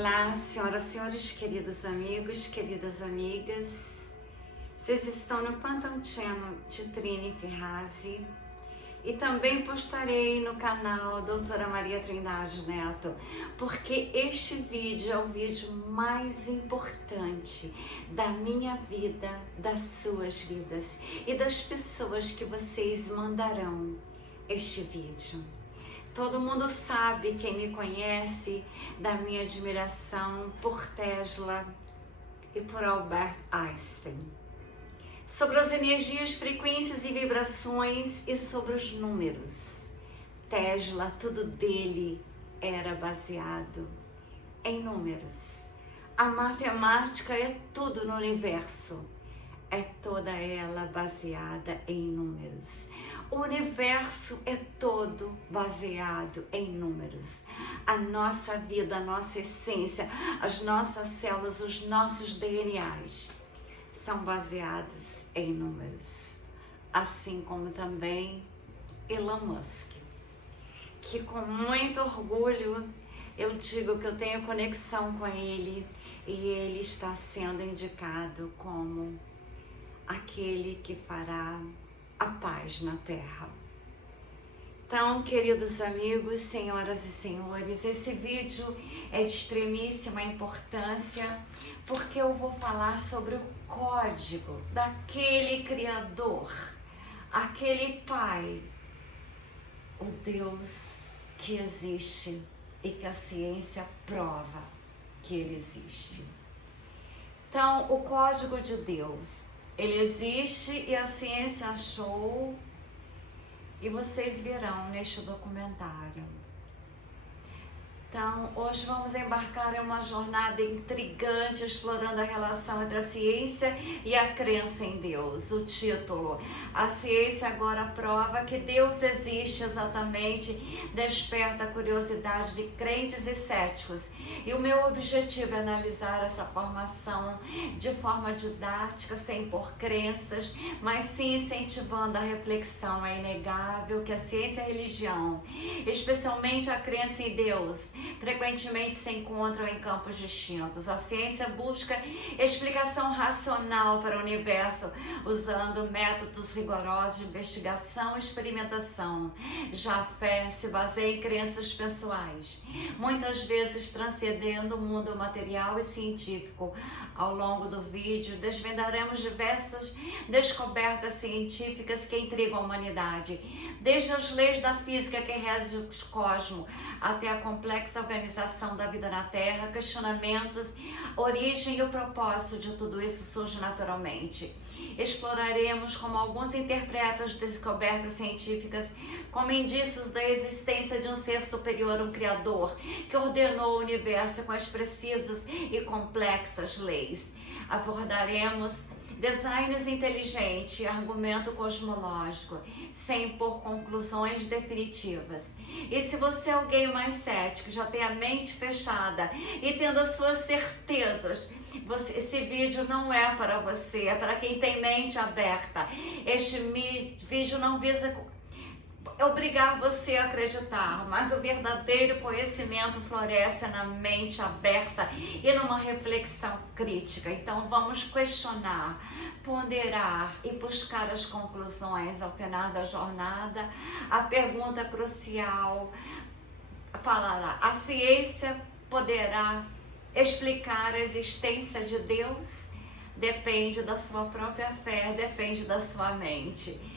Olá, senhoras e senhores, queridos amigos, queridas amigas. Vocês estão no Quantum Channel de Trini Ferrazzi e também postarei no canal Doutora Maria Trindade Neto, porque este vídeo é o vídeo mais importante da minha vida, das suas vidas e das pessoas que vocês mandarão este vídeo. Todo mundo sabe, quem me conhece, da minha admiração por Tesla e por Albert Einstein. Sobre as energias, frequências e vibrações e sobre os números. Tesla, tudo dele era baseado em números. A matemática é tudo no universo. É toda ela baseada em números. O universo é todo baseado em números. A nossa vida, a nossa essência, as nossas células, os nossos DNAs são baseados em números. Assim como também Elon Musk, que com muito orgulho eu digo que eu tenho conexão com ele e ele está sendo indicado como aquele que fará a paz na Terra. Então, queridos amigos, senhoras e senhores, esse vídeo é de extremíssima importância porque eu vou falar sobre o código daquele Criador, aquele Pai, o Deus que existe e que a ciência prova que ele existe. Então, o código de Deus, ele existe e a ciência achou, e vocês verão neste documentário. Então, hoje vamos embarcar em uma jornada intrigante, explorando a relação entre a ciência e a crença em Deus. O título: a ciência agora prova que Deus existe exatamente, desperta a curiosidade de crentes e céticos. E o meu objetivo é analisar essa formação de forma didática, sem impor crenças, mas sim incentivando a reflexão. É inegável que a ciência e a religião, especialmente a crença em Deus, frequentemente se encontram em campos distintos. A ciência busca explicação racional para o universo, usando métodos rigorosos de investigação e experimentação. Já a fé se baseia em crenças pessoais, muitas vezes transcendendo o mundo material e científico. Ao longo do vídeo, desvendaremos diversas descobertas científicas que intrigam a humanidade, desde as leis da física que regem o cosmos, até a complexa organização da vida na Terra. Questionamentos, origem e o propósito de tudo isso surge naturalmente. Exploraremos como alguns interpretam as descobertas científicas como indícios da existência de um ser superior, um criador, que ordenou o universo com as precisas e complexas leis. Abordaremos designs inteligente e argumento cosmológico, sem impor conclusões definitivas. E se você é alguém mais cético, já tem a mente fechada e tendo as suas certezas, esse vídeo não é para você, é para quem tem mente aberta. Este vídeo não visa obrigar você a acreditar, mas o verdadeiro conhecimento floresce na mente aberta e numa reflexão crítica. Então vamos questionar, ponderar e buscar as conclusões ao final da jornada. A pergunta crucial falará: a ciência poderá explicar a existência de Deus? Depende da sua própria fé, depende da sua mente.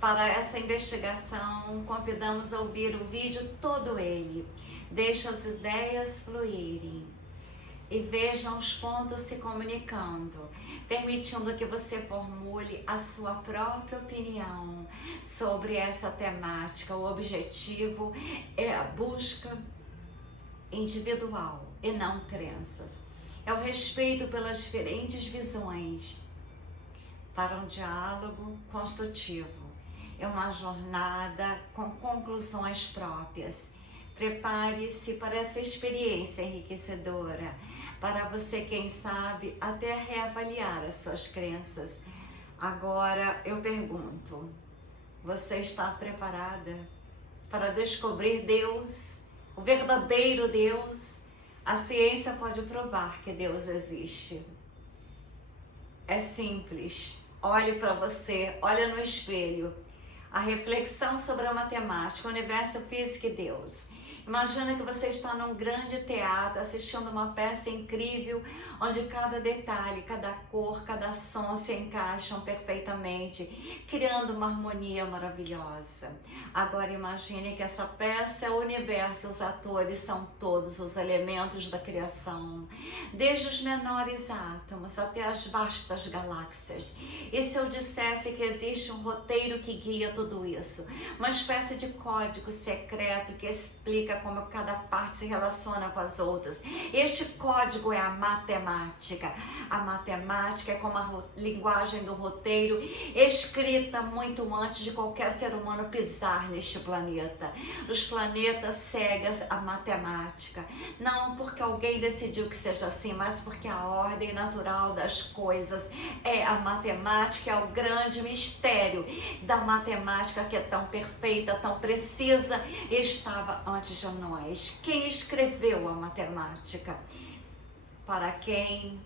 Para essa investigação, convidamos a ouvir o vídeo todo ele. Deixe as ideias fluírem e vejam os pontos se comunicando, permitindo que você formule a sua própria opinião sobre essa temática. O objetivo é a busca individual e não crenças. É o respeito pelas diferentes visões para um diálogo construtivo. É uma jornada com conclusões próprias. Prepare-se para essa experiência enriquecedora, para você, quem sabe, até reavaliar as suas crenças. Agora eu pergunto: você está preparada para descobrir Deus, o verdadeiro Deus, A ciência pode provar que Deus existe. É simples. Olhe para você, olha no espelho. A reflexão sobre a matemática, o universo físico e Deus. Imagina que você está num grande teatro assistindo uma peça incrível, onde cada detalhe, cada cor, cada som se encaixam perfeitamente, criando uma harmonia maravilhosa. Agora imagine que essa peça é o universo, os atores são todos os elementos da criação, desde os menores átomos até as vastas galáxias. E se eu dissesse que existe um roteiro que guia tudo isso, uma espécie de código secreto que explica como cada parte se relaciona com as outras. Este código é a matemática. A matemática é como a linguagem do roteiro, escrita muito antes de qualquer ser humano pisar neste planeta. Os planetas seguem a matemática, não porque alguém decidiu que seja assim, mas porque a ordem natural das coisas é a matemática, é o grande mistério da matemática que é tão perfeita, tão precisa e estava antes de nós. Quem escreveu a matemática? Para quem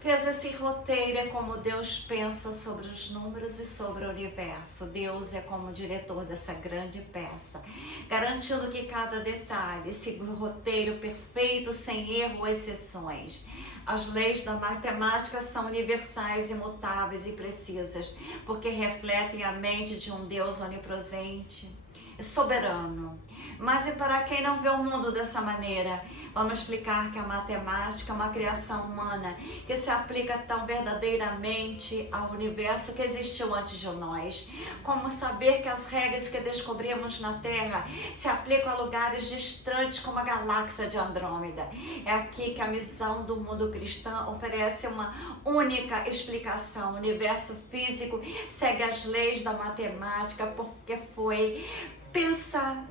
fez esse roteiro é como Deus pensa sobre os números e sobre o universo. Deus é como diretor dessa grande peça, garantindo que cada detalhe siga o roteiro perfeito, sem erro ou exceções. As leis da matemática são universais, imutáveis e precisas, porque refletem a mente de um Deus onipresente, soberano. Mas e para quem não vê o mundo dessa maneira? Vamos explicar que a matemática é uma criação humana que se aplica tão verdadeiramente ao universo que existiu antes de nós. Como saber que as regras que descobrimos na Terra se aplicam a lugares distantes como a galáxia de Andrômeda. É aqui que a missão do mundo cristão oferece uma única explicação. O universo físico segue as leis da matemática porque foi pensar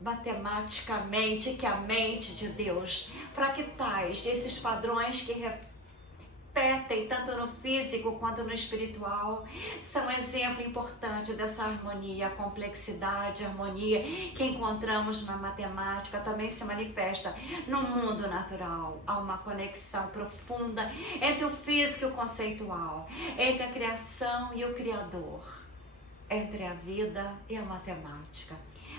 matematicamente que a mente de Deus, fractais, esses padrões que repetem tanto no físico quanto no espiritual, são um exemplo importante dessa harmonia. A complexidade, a harmonia que encontramos na matemática também se manifesta no mundo natural. Há uma conexão profunda entre o físico e o conceitual, entre a criação e o Criador, entre a vida e a matemática.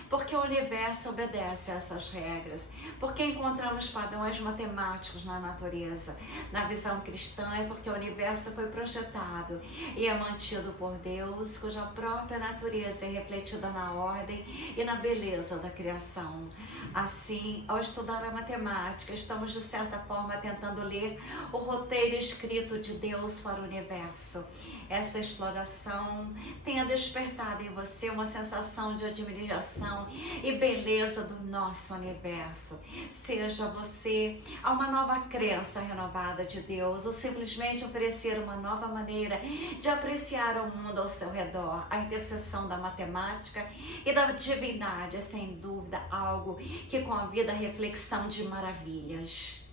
Porque o universo obedece a essas regras, porque encontramos padrões matemáticos na natureza. Na visão cristã é porque o universo foi projetado e é mantido por Deus, cuja própria natureza é refletida na ordem e na beleza da criação. Assim, ao estudar a matemática, estamos de certa forma tentando ler o roteiro escrito de Deus para o universo. Essa exploração tenha despertado em você uma sensação de admiração e beleza do nosso universo. Seja você a uma nova crença renovada de Deus ou simplesmente oferecer uma nova maneira de apreciar o mundo ao seu redor. A interseção da matemática e da divindade é sem dúvida algo que convida a reflexão de maravilhas.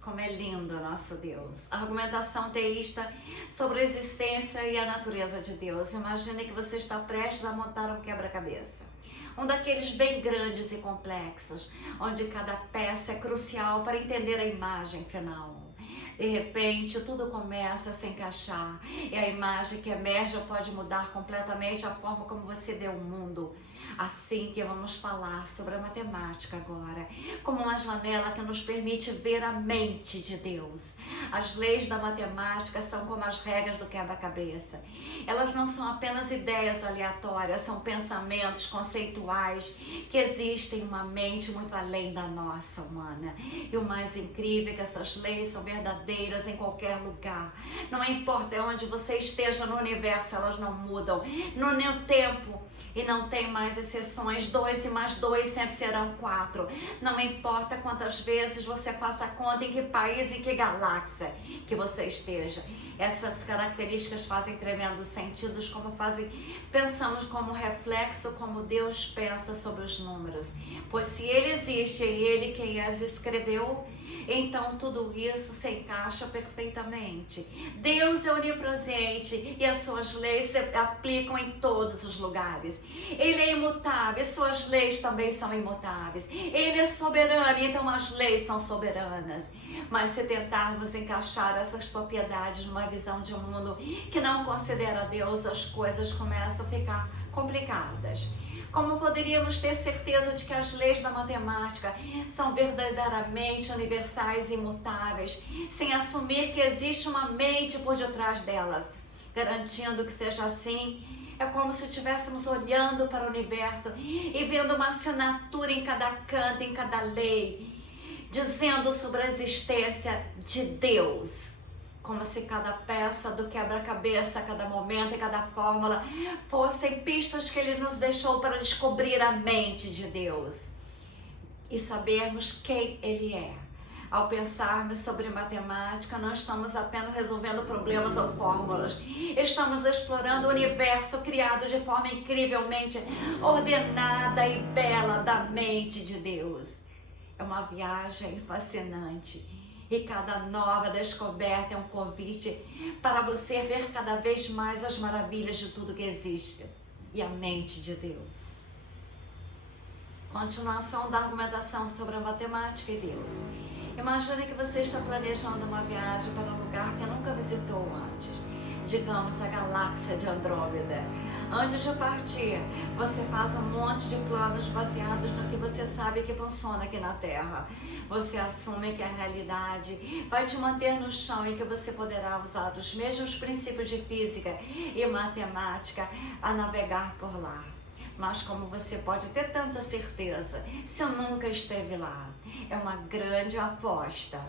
Como é lindo o nosso Deus. A argumentação teísta sobre a existência e a natureza de Deus. Imagine que você está prestes a montar um quebra-cabeça. Um daqueles bem grandes e complexos, onde cada peça é crucial para entender a imagem final. De repente, tudo começa a se encaixar e a imagem que emerge pode mudar completamente a forma como você vê o mundo. Assim que vamos falar sobre a matemática agora, como uma janela que nos permite ver a mente de Deus. As leis da matemática são como as regras do quebra-cabeça. Elas não são apenas ideias aleatórias, são pensamentos conceituais que existem em uma mente muito além da nossa humana. E o mais incrível é que essas leis são verdadeiras em qualquer lugar. Não importa onde você esteja no universo, elas não mudam. No tempo, e não tem mais exceções, 2 e mais 2 sempre serão 4. Não importa quantas vezes você faça conta em que país e que galáxia que você esteja. Essas características fazem tremendos sentidos, pensamos como reflexo, como Deus pensa sobre os números. Pois se Ele existe e Ele quem as escreveu, então tudo isso se encaixa perfeitamente. Deus é onipresente e as suas leis se aplicam em todos os lugares. Ele é imutável e suas leis também são imutáveis. Ele é soberano, então as leis são soberanas. Mas se tentarmos encaixar essas propriedades numa visão de um mundo que não considera Deus, as coisas começam a ficar complicadas. Como poderíamos ter certeza de que as leis da matemática são verdadeiramente universais e imutáveis, sem assumir que existe uma mente por detrás delas? Garantindo que seja assim, é como se estivéssemos olhando para o universo e vendo uma assinatura em cada canto, em cada lei, dizendo sobre a existência de Deus. Como se cada peça do quebra-cabeça, cada momento e cada fórmula fossem pistas que Ele nos deixou para descobrir a mente de Deus e sabermos quem Ele é. Ao pensarmos sobre matemática, não estamos apenas resolvendo problemas ou fórmulas. Estamos explorando o universo criado de forma incrivelmente ordenada e bela da mente de Deus. É uma viagem fascinante. E cada nova descoberta é um convite para você ver cada vez mais as maravilhas de tudo que existe e a mente de Deus. Continuação da argumentação sobre a matemática e Deus. Imagine que você está planejando uma viagem para um lugar que nunca visitou antes. Digamos, a galáxia de Andrômeda. Antes de partir, você faz um monte de planos baseados no que você sabe que funciona aqui na Terra. Você assume que a realidade vai te manter no chão e que você poderá usar os mesmos princípios de física e matemática a navegar por lá. Mas como você pode ter tanta certeza se nunca esteve lá? É uma grande aposta.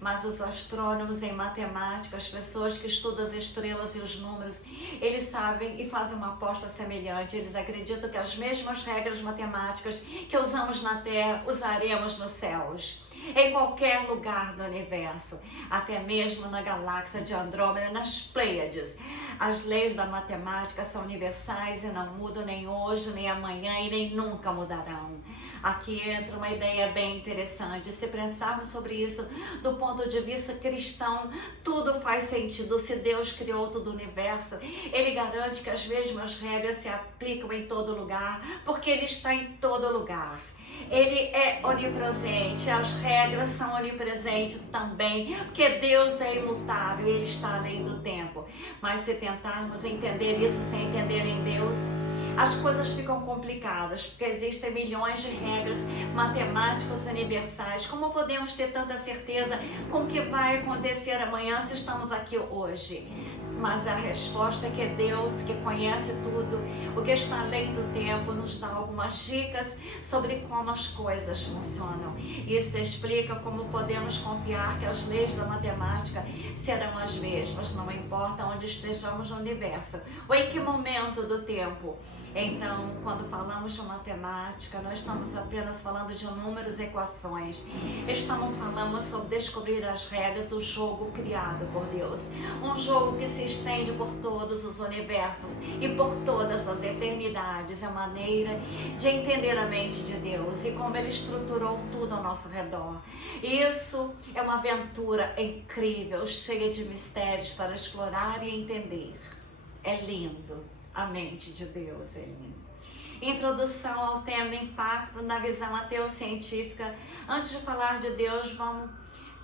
Mas os astrônomos em matemática, as pessoas que estudam as estrelas e os números, eles sabem e fazem uma aposta semelhante. Eles acreditam que as mesmas regras matemáticas que usamos na Terra, usaremos nos céus. Em qualquer lugar do universo, até mesmo na galáxia de Andrômeda, nas Pleiades. As leis da matemática são universais e não mudam nem hoje, nem amanhã e nem nunca mudarão. Aqui entra uma ideia bem interessante. Se pensarmos sobre isso do ponto de vista cristão, tudo faz sentido. Se Deus criou todo o universo, Ele garante que as mesmas regras se aplicam em todo lugar, porque Ele está em todo lugar. Ele é onipresente, as regras são onipresentes também, porque Deus é imutável, Ele está além do tempo. Mas se tentarmos entender isso sem entender em Deus, as coisas ficam complicadas, porque existem milhões de regras matemáticas universais. Como podemos ter tanta certeza com o que vai acontecer amanhã se estamos aqui hoje? Mas a resposta é que Deus, que conhece tudo, o que está além do tempo, nos dá algumas dicas sobre como as coisas funcionam. Isso explica como podemos confiar que as leis da matemática serão as mesmas, não importa onde estejamos no universo ou em que momento do tempo. Então, quando falamos de matemática, nós estamos apenas falando de números e equações. Estamos falando sobre descobrir as regras do jogo criado por Deus. Um jogo que se estende por todos os universos e por todas as eternidades. É a maneira de entender a mente de Deus e como Ele estruturou tudo ao nosso redor. Isso é uma aventura incrível, cheia de mistérios para explorar e entender. É lindo. A mente de Deus é linda. Introdução ao tema do impacto na visão ateu-científica. Antes de falar de Deus, vamos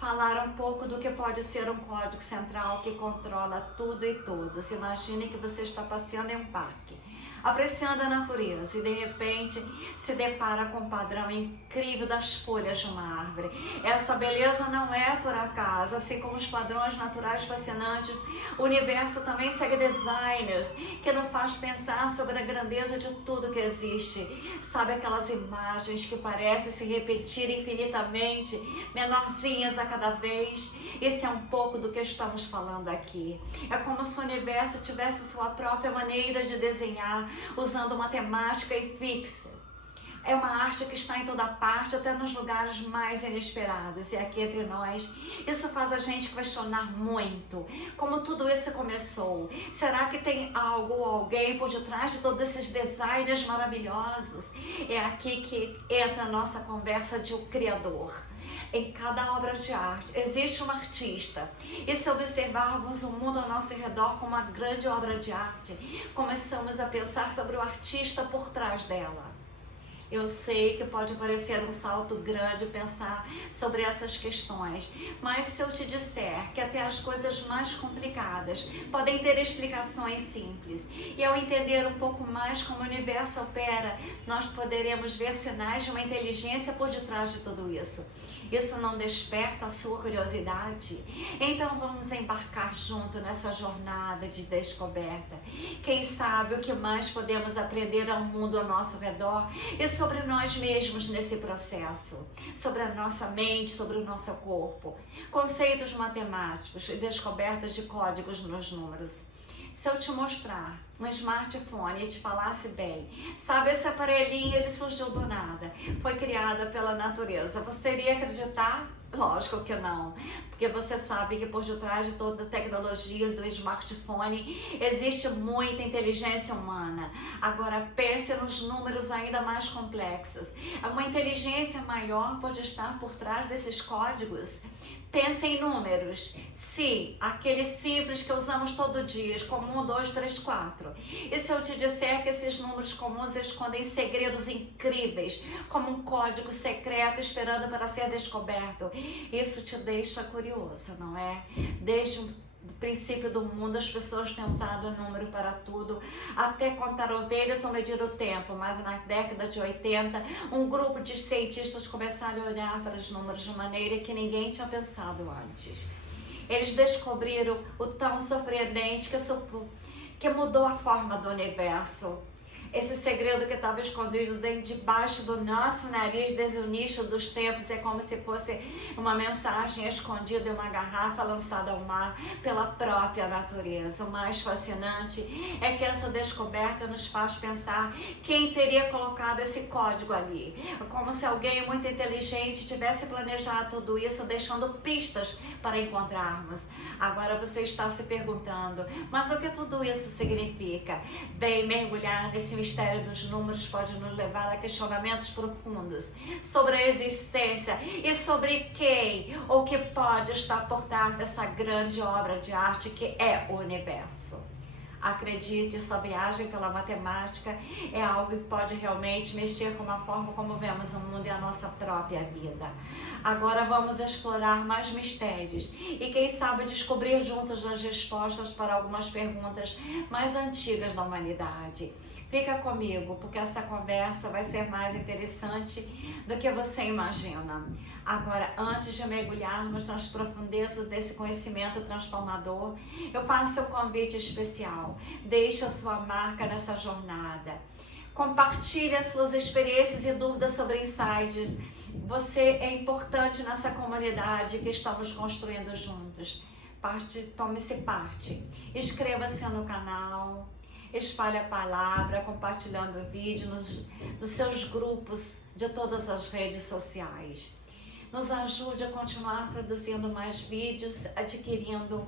falar um pouco do que pode ser um código central que controla tudo e todos. Imagine que você está passeando em um parque, apreciando a natureza e de repente se depara com um padrão incrível das folhas de uma árvore. Essa beleza não é por acaso, assim como os padrões naturais fascinantes, o universo também segue designers que nos faz pensar sobre a grandeza de tudo que existe. Sabe aquelas imagens que parecem se repetir infinitamente, menorzinhas a cada vez? Esse é um pouco do que estamos falando aqui. É como se o universo tivesse sua própria maneira de desenhar, usando matemática e fixa. É uma arte que está em toda parte, até nos lugares mais inesperados. E aqui entre nós, isso faz a gente questionar muito como tudo isso começou. Será que tem algo ou alguém por detrás de todos esses designers maravilhosos? É aqui que entra a nossa conversa de o Criador. Em cada obra de arte existe um artista. E se observarmos o mundo ao nosso redor como uma grande obra de arte, começamos a pensar sobre o artista por trás dela. Eu sei que pode parecer um salto grande pensar sobre essas questões, mas se eu te disser que até as coisas mais complicadas podem ter explicações simples, e ao entender um pouco mais como o universo opera, nós poderemos ver sinais de uma inteligência por detrás de tudo isso. Isso não desperta a sua curiosidade? Então vamos embarcar junto nessa jornada de descoberta. Quem sabe o que mais podemos aprender ao mundo ao nosso redor e sobre nós mesmos nesse processo, sobre a nossa mente, sobre o nosso corpo, conceitos matemáticos e descobertas de códigos nos números. Se eu te mostrar um smartphone e te falasse bem, sabe, esse aparelhinho, ele surgiu do nada, foi criado pela natureza, você iria acreditar? Lógico que não, porque você sabe que por detrás de toda a tecnologia do smartphone existe muita inteligência humana. Agora pense nos números ainda mais complexos. Uma inteligência maior pode estar por trás desses códigos. Pense em números. Sim, aqueles simples que usamos todo dia, como 1, 2, 3, 4. E se eu te disser que esses números comuns escondem segredos incríveis, como um código secreto esperando para ser descoberto, isso te deixa curioso, não é? Desde o princípio do mundo, as pessoas têm usado o número para tudo, até contar ovelhas ou medir o tempo, mas na década de 80, um grupo de cientistas começaram a olhar para os números de maneira que ninguém tinha pensado antes. Eles descobriram o tão surpreendente que mudou a forma do universo. Esse segredo que estava escondido debaixo do nosso nariz desde o início dos tempos é como se fosse uma mensagem escondida em uma garrafa lançada ao mar pela própria natureza. O mais fascinante é que essa descoberta nos faz pensar quem teria colocado esse código ali. Como se alguém muito inteligente tivesse planejado tudo isso, deixando pistas para encontrarmos. Agora você está se perguntando, mas o que tudo isso significa? Bem, mergulhar nesse mistério dos números pode nos levar a questionamentos profundos sobre a existência e sobre quem ou que pode estar por trás dessa grande obra de arte que é o universo. Acredite, essa viagem pela matemática é algo que pode realmente mexer com a forma como vemos o mundo e a nossa própria vida. Agora vamos explorar mais mistérios e quem sabe descobrir juntos as respostas para algumas perguntas mais antigas da humanidade. Fica comigo, porque essa conversa vai ser mais interessante do que você imagina. Agora, antes de mergulharmos nas profundezas desse conhecimento transformador, eu faço um convite especial. Deixe a sua marca nessa jornada. Compartilhe as suas experiências e dúvidas sobre insights. Você é importante nessa comunidade que estamos construindo juntos. Tome-se parte. Inscreva-se no canal. Espalhe a palavra, compartilhando o vídeo nos seus grupos de todas as redes sociais. Nos ajude a continuar produzindo mais vídeos, adquirindo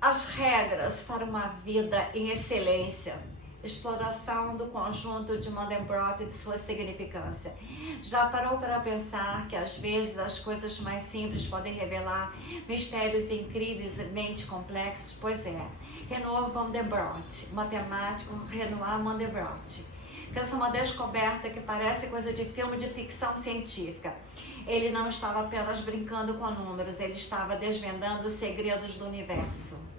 as regras para uma vida em excelência. Exploração do conjunto de Mandelbrot e de sua significância. Já parou para pensar que às vezes as coisas mais simples podem revelar mistérios incríveis e mente complexos? Pois é. Renoir Mandelbrot, matemático Renoir Mandelbrot, fez uma descoberta que parece coisa de filme de ficção científica. Ele não estava apenas brincando com números, ele estava desvendando os segredos do universo.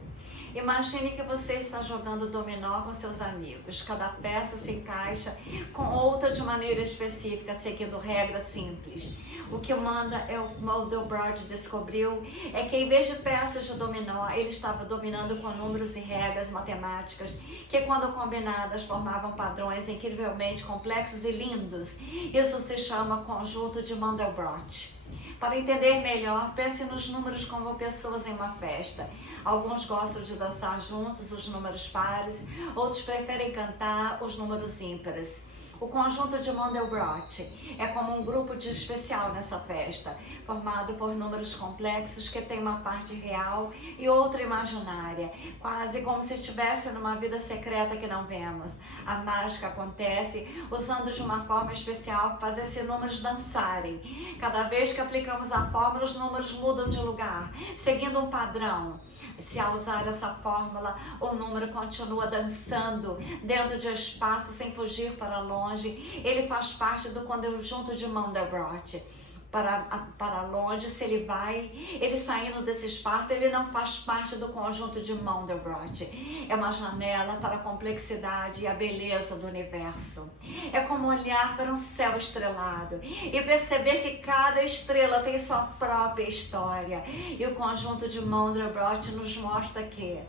Imagine que você está jogando dominó com seus amigos. Cada peça se encaixa com outra de maneira específica, seguindo regras simples. O que manda é o Mandelbrot descobriu é que em vez de peças de dominó, ele estava dominando com números e regras matemáticas que, quando combinadas, formavam padrões incrivelmente complexos e lindos. Isso se chama conjunto de Mandelbrot. Para entender melhor, pense nos números como pessoas em uma festa. Alguns gostam de dançar juntos os números pares, outros preferem cantar os números ímpares. O conjunto de Mandelbrot é como um grupo de especial nessa festa, formado por números complexos que tem uma parte real e outra imaginária, quase como se estivesse numa vida secreta que não vemos. A mágica acontece usando de uma forma especial fazer esses números dançarem. Cada vez que aplicamos a fórmula, os números mudam de lugar, seguindo um padrão. Se ao usar essa fórmula, o número continua dançando dentro de espaço sem fugir para longe, ele faz parte do conjunto de Mandelbrot. Para longe, se ele vai, ele saindo desse espaço, ele não faz parte do conjunto de Mandelbrot. É uma janela para a complexidade e a beleza do universo. É como olhar para um céu estrelado e perceber que cada estrela tem sua própria história. E o conjunto de Mandelbrot nos mostra que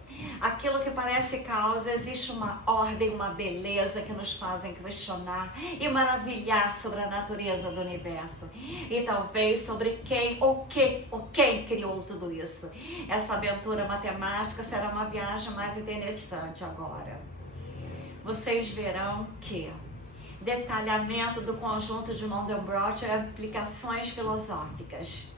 aquilo que parece caos, existe uma ordem, uma beleza que nos fazem questionar e maravilhar sobre a natureza do universo. Então, talvez sobre quem ou quem criou tudo isso. Essa aventura matemática será uma viagem mais interessante agora. Vocês verão que detalhamento do conjunto de Mandelbrot é aplicações filosóficas.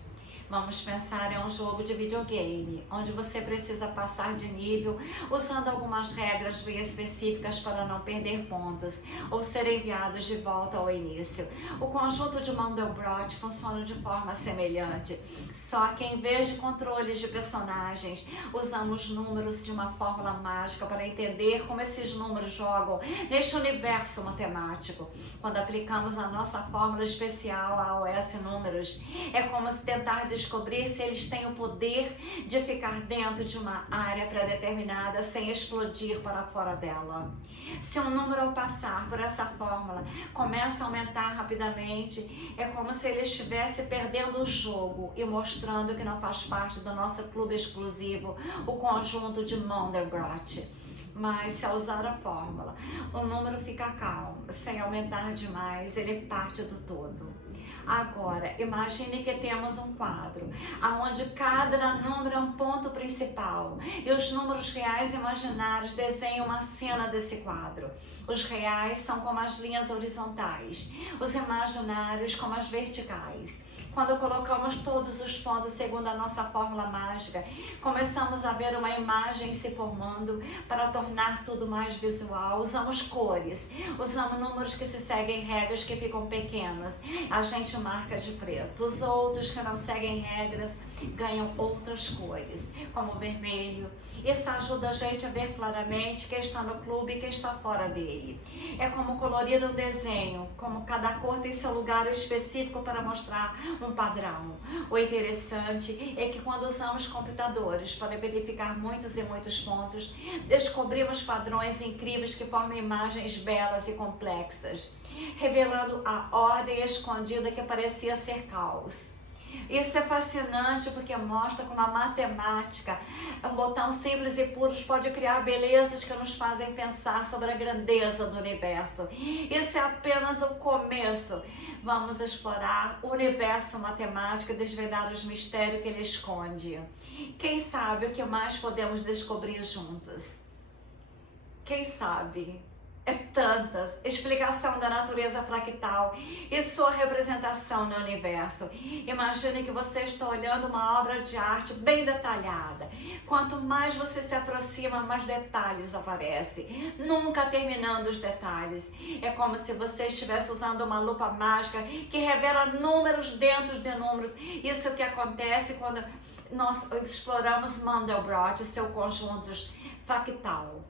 Vamos pensar em um jogo de videogame, onde você precisa passar de nível usando algumas regras bem específicas para não perder pontos ou ser enviados de volta ao início. O conjunto de Mandelbrot funciona de forma semelhante, só que em vez de controles de personagens, usamos números de uma fórmula mágica para entender como esses números jogam neste universo matemático. Quando aplicamos a nossa fórmula especial a OS números, é como se tentar descobrir se eles têm o poder de ficar dentro de uma área pré-determinada sem explodir para fora dela. Se um número ao passar por essa fórmula começa a aumentar rapidamente, é como se ele estivesse perdendo o jogo e mostrando que não faz parte do nosso clube exclusivo, o conjunto de Mandelbrot. Mas se ao usar a fórmula, o número fica calmo, sem aumentar demais, ele é parte do todo. Agora, imagine que temos um quadro, onde cada número é um ponto principal e os números reais e imaginários desenham uma cena desse quadro. Os reais são como as linhas horizontais, os imaginários como as verticais. Quando colocamos todos os pontos segundo a nossa fórmula mágica, começamos a ver uma imagem se formando. Para tornar tudo mais visual, usamos cores, usamos números que se seguem regras que ficam pequenos. A gente marca de preto. Os outros que não seguem regras ganham outras cores, como vermelho. Isso ajuda a gente a ver claramente quem está no clube e quem está fora dele. É como colorir um desenho, como cada cor tem seu lugar específico para mostrar um padrão. O interessante é que quando usamos computadores para verificar muitos e muitos pontos, descobrimos padrões incríveis que formam imagens belas e complexas, revelando a ordem escondida que parecia ser caos. Isso é fascinante porque mostra como a matemática, um botão simples e puro, pode criar belezas que nos fazem pensar sobre a grandeza do universo. Isso é apenas o começo. Vamos explorar o universo matemático e desvendar os mistérios que ele esconde. Quem sabe o que mais podemos descobrir juntos? Quem sabe? É tantas, explicação da natureza fractal e sua representação no universo. Imagine que você está olhando uma obra de arte bem detalhada. Quanto mais você se aproxima, mais detalhes aparecem, nunca terminando os detalhes. É como se você estivesse usando uma lupa mágica que revela números dentro de números. Isso que acontece quando nós exploramos Mandelbrot e seu conjunto fractal.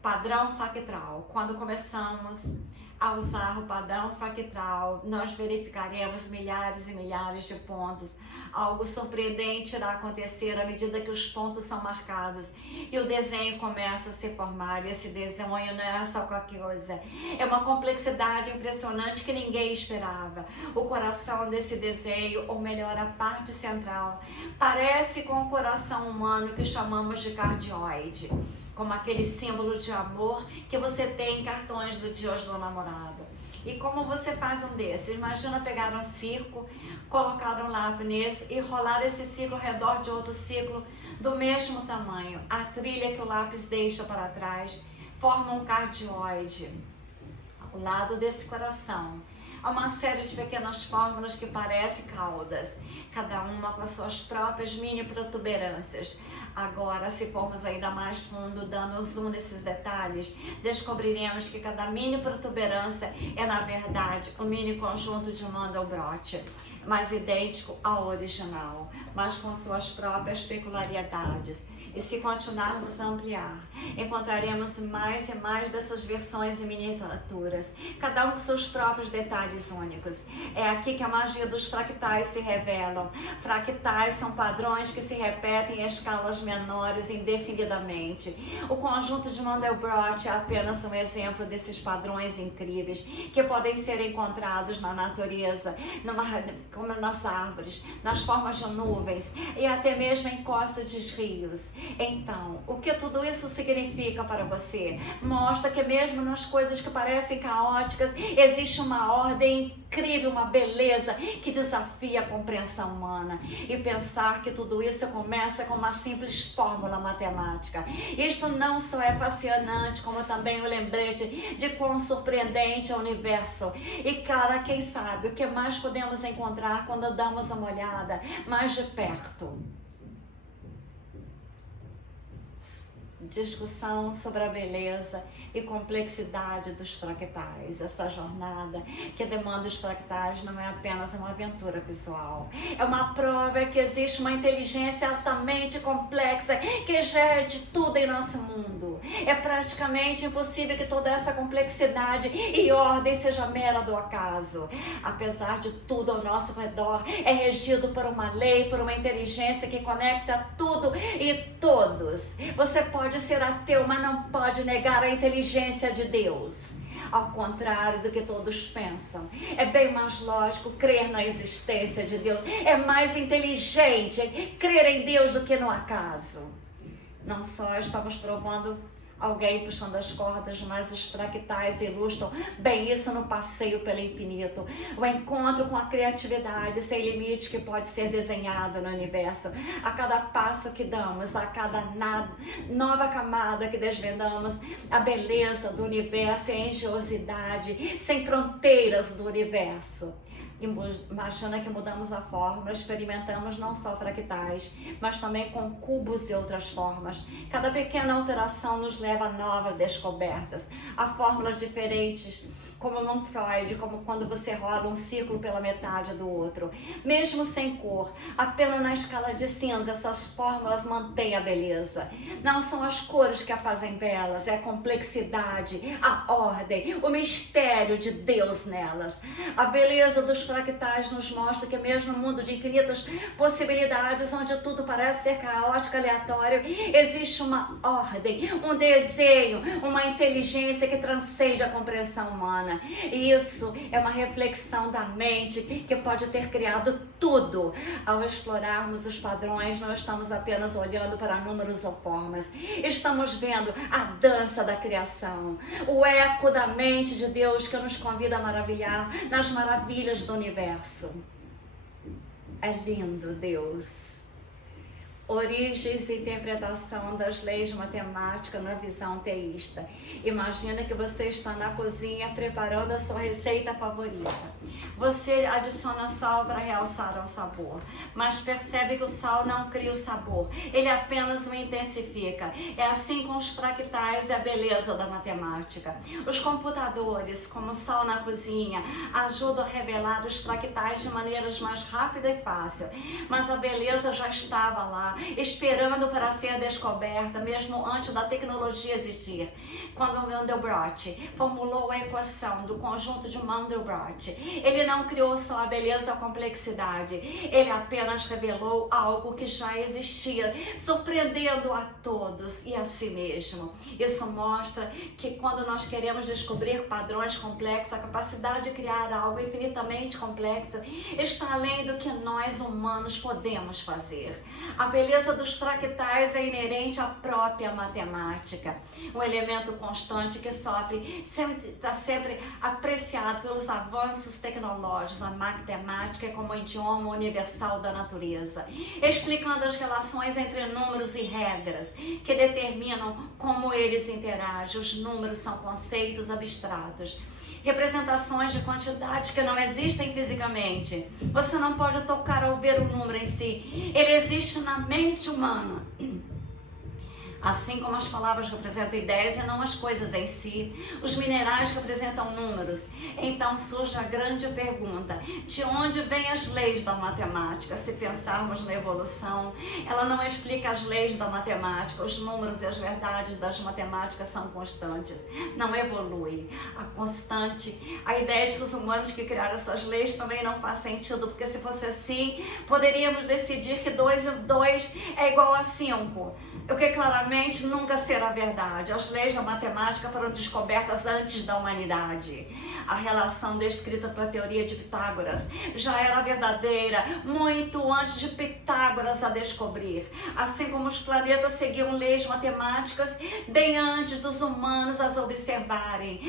Padrão fractal. Quando começamos a usar o padrão fractal, nós verificaremos milhares e milhares de pontos. Algo surpreendente irá acontecer à medida que os pontos são marcados e o desenho começa a se formar. E esse desenho não é só qualquer coisa, é uma complexidade impressionante que ninguém esperava. O coração desse desenho, ou melhor, a parte central, parece com o coração humano que chamamos de cardioide, como aquele símbolo de amor que você tem em cartões do Dia do Namorado. E como você faz um desses? Imagina pegar um círculo, colocar um lápis nesse e rolar esse círculo ao redor de outro círculo do mesmo tamanho. A trilha que o lápis deixa para trás forma um cardioide. o lado desse coração. Há uma série de pequenas fórmulas que parecem caudas, cada uma com as suas próprias mini protuberâncias. Agora, se formos ainda mais fundo, dando zoom nesses detalhes, descobriremos que cada mini protuberância é, na verdade, um mini conjunto de Mandelbrot, mas idêntico ao original, mas com suas próprias peculiaridades. E se continuarmos a ampliar, encontraremos mais e mais dessas versões em miniaturas, cada um com seus próprios detalhes únicos. É aqui que a magia dos fractais se revelam. Fractais são padrões que se repetem em escalas menores indefinidamente. O conjunto de Mandelbrot é apenas um exemplo desses padrões incríveis que podem ser encontrados na natureza, como nas árvores, nas formas de nuvens e até mesmo em costas de rios. Então, o que tudo isso significa para você? Mostra que mesmo nas coisas que parecem caóticas, existe uma ordem incrível, uma beleza que desafia a compreensão humana. E pensar que tudo isso começa com uma simples fórmula matemática. Isto não só é fascinante, como também o lembrete de quão surpreendente é o universo. E cara, quem sabe o que mais podemos encontrar quando damos uma olhada mais de perto. Discussão sobre a beleza e complexidade dos fractais. Essa jornada que demanda os fractais não é apenas uma aventura visual, é uma prova que existe uma inteligência altamente complexa que gere tudo em nosso mundo. É praticamente impossível que toda essa complexidade e ordem seja mera do acaso. Apesar de tudo ao nosso redor, é regido por uma lei, por uma inteligência que conecta tudo e todos. Você pode ser ateu, mas não pode negar a inteligência de Deus. Ao contrário do que todos pensam, é bem mais lógico crer na existência de Deus. É mais inteligente crer em Deus do que no acaso. Não só estamos provando alguém puxando as cordas, mas os fractais ilustram bem isso no passeio pelo infinito. O encontro com a criatividade sem limite que pode ser desenhado no universo. A cada passo que damos, a cada nova camada que desvendamos, a beleza do universo e a engenhosidade sem fronteiras do universo. Imagina que mudamos a fórmula, experimentamos não só fractais, mas também com cubos e outras formas. Cada pequena alteração nos leva a novas descobertas, a fórmulas diferentes, como num Freud, como quando você roda um ciclo pela metade do outro. Mesmo sem cor, apenas na escala de cinza, essas fórmulas mantêm a beleza. Não são as cores que a fazem belas, é a complexidade, a ordem, o mistério de Deus nelas. A beleza dos fractais nos mostra que mesmo no mundo de infinitas possibilidades, onde tudo parece ser caótico, aleatório, existe uma ordem, um desenho, uma inteligência que transcende a compreensão humana. E isso é uma reflexão da mente que pode ter criado tudo. Ao explorarmos os padrões, não estamos apenas olhando para números ou formas, estamos vendo a dança da criação, o eco da mente de Deus que nos convida a maravilhar nas maravilhas do universo. É lindo, Deus. Origens e interpretação das leis de matemática na visão teísta. Imagina que você está na cozinha preparando a sua receita favorita. Você adiciona sal para realçar o sabor, mas percebe que o sal não cria o sabor, ele apenas o intensifica. É assim com os fractais e a beleza da matemática. Os computadores, como o sal na cozinha, ajudam a revelar os fractais de maneiras mais rápida e fácil, mas a beleza já estava lá, esperando para ser descoberta, mesmo antes da tecnologia existir. Quando Mandelbrot formulou a equação do conjunto de Mandelbrot, ele não criou só a beleza e a complexidade, ele apenas revelou algo que já existia, surpreendendo a todos e a si mesmo. Isso mostra que quando nós queremos descobrir padrões complexos, a capacidade de criar algo infinitamente complexo está além do que nós humanos podemos fazer. A beleza dos fractais é inerente à própria matemática, um elemento constante que está sempre apreciado pelos avanços tecnológicos. A matemática é como o idioma universal da natureza, explicando as relações entre números e regras que determinam como eles interagem. Os números são conceitos abstratos representações de quantidades que não existem fisicamente. Você não pode tocar ou ver o número em si. Ele existe na mente humana. Assim como as palavras representam ideias e não as coisas em si, os minerais representam números. Então surge a grande pergunta: de onde vêm as leis da matemática? Se pensarmos na evolução, ela não explica as leis da matemática. Os números e as verdades das matemáticas são constantes, não evolui. A constante, a ideia de que os humanos que criaram essas leis também não faz sentido, porque se fosse assim, poderíamos decidir que 2 e 2 é igual a 5. O que claramente nunca será verdade. As leis da matemática foram descobertas antes da humanidade. A relação descrita pela teoria de Pitágoras já era verdadeira muito antes de Pitágoras a descobrir. Assim como os planetas seguiam leis matemáticas bem antes dos humanos as observarem.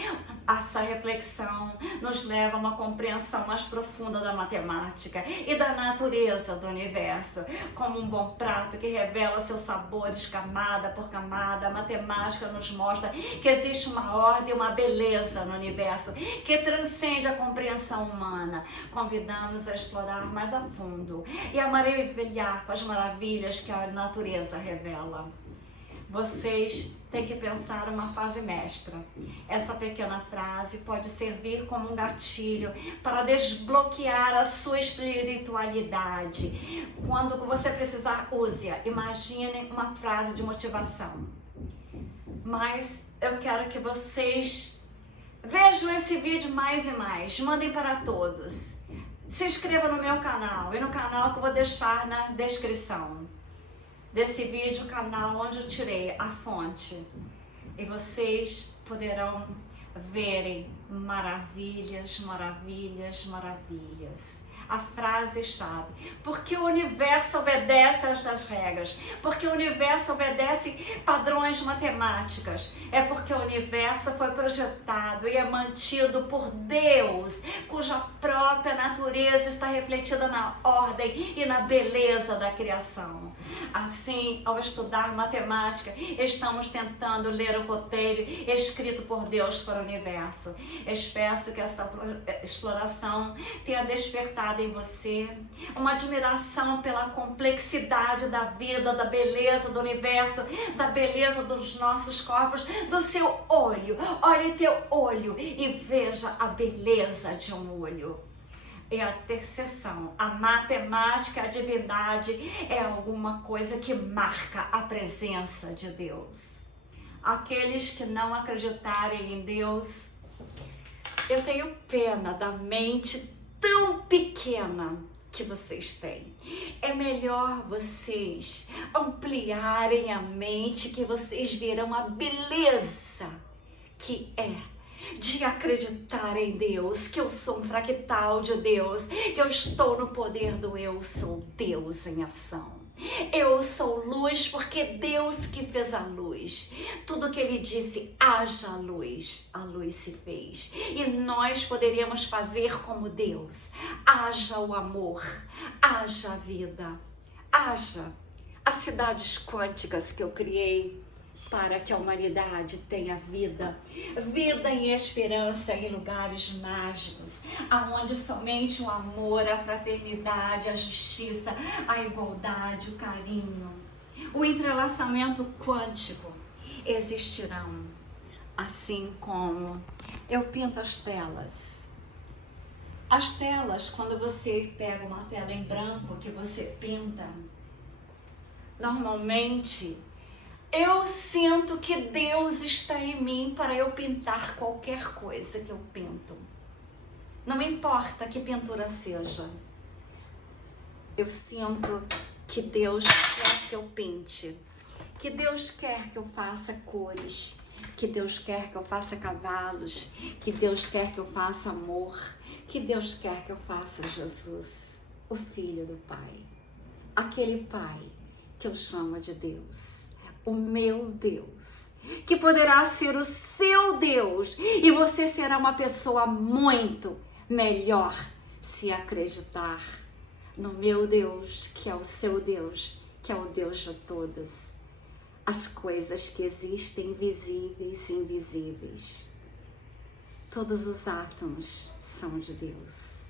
Essa reflexão nos leva a uma compreensão mais profunda da matemática e da natureza do universo. Como um bom prato que revela seus sabores camada por camada, a matemática nos mostra que existe uma ordem e uma beleza no universo que transcende a compreensão humana. Convidamos a explorar mais a fundo e a maravilhar com as maravilhas que a natureza revela. Vocês têm que pensar uma frase mestra. Essa pequena frase pode servir como um gatilho para desbloquear a sua espiritualidade. Quando você precisar, use-a. Imagine uma frase de motivação. Mas eu quero que vocês vejam esse vídeo mais e mais. Mandem para todos. Se inscreva no meu canal e no canal que eu vou deixar na descrição desse vídeo, o canal onde eu tirei a fonte, e vocês poderão verem maravilhas, maravilhas, maravilhas. A frase-chave: porque o universo obedece a estas regras, porque o universo obedece padrões matemáticas, é porque o universo foi projetado e é mantido por Deus, cuja própria natureza está refletida na ordem e na beleza da criação. Assim, ao estudar matemática, estamos tentando ler o roteiro escrito por Deus para o universo. Espero que esta exploração tenha despertado em você uma admiração pela complexidade da vida, da beleza do universo, da beleza dos nossos corpos, do seu olho. Olhe teu olho e veja a beleza de um olho. É a interseção, a matemática, a divindade é alguma coisa que marca a presença de Deus. Aqueles que não acreditarem em Deus, eu tenho pena da mente tão pequena que vocês têm. É melhor vocês ampliarem a mente, que vocês verão a beleza que é de acreditar em Deus, que eu sou um fractal de Deus, que eu estou no poder do eu sou Deus em ação. Eu sou luz porque Deus que fez a luz. Tudo que Ele disse, haja luz, a luz se fez. E nós poderíamos fazer como Deus. Haja o amor, haja a vida, haja as cidades quânticas que eu criei para que a humanidade tenha vida, vida em esperança em lugares mágicos, aonde somente o amor, a fraternidade, a justiça, a igualdade, o carinho, o entrelaçamento quântico existirão. Assim como eu pinto as telas. As telas, quando você pega uma tela em branco que você pinta, normalmente eu sinto que Deus está em mim para eu pintar qualquer coisa que eu pinto. Não importa que pintura seja. Eu sinto que Deus quer que eu pinte, que Deus quer que eu faça cores, que Deus quer que eu faça cavalos, que Deus quer que eu faça amor, que Deus quer que eu faça Jesus, o Filho do Pai. Aquele Pai que eu chamo de Deus. O meu Deus, que poderá ser o seu Deus, e você será uma pessoa muito melhor se acreditar no meu Deus, que é o seu Deus, que é o Deus de todas as coisas que existem, visíveis e invisíveis. todos os átomos são de Deus.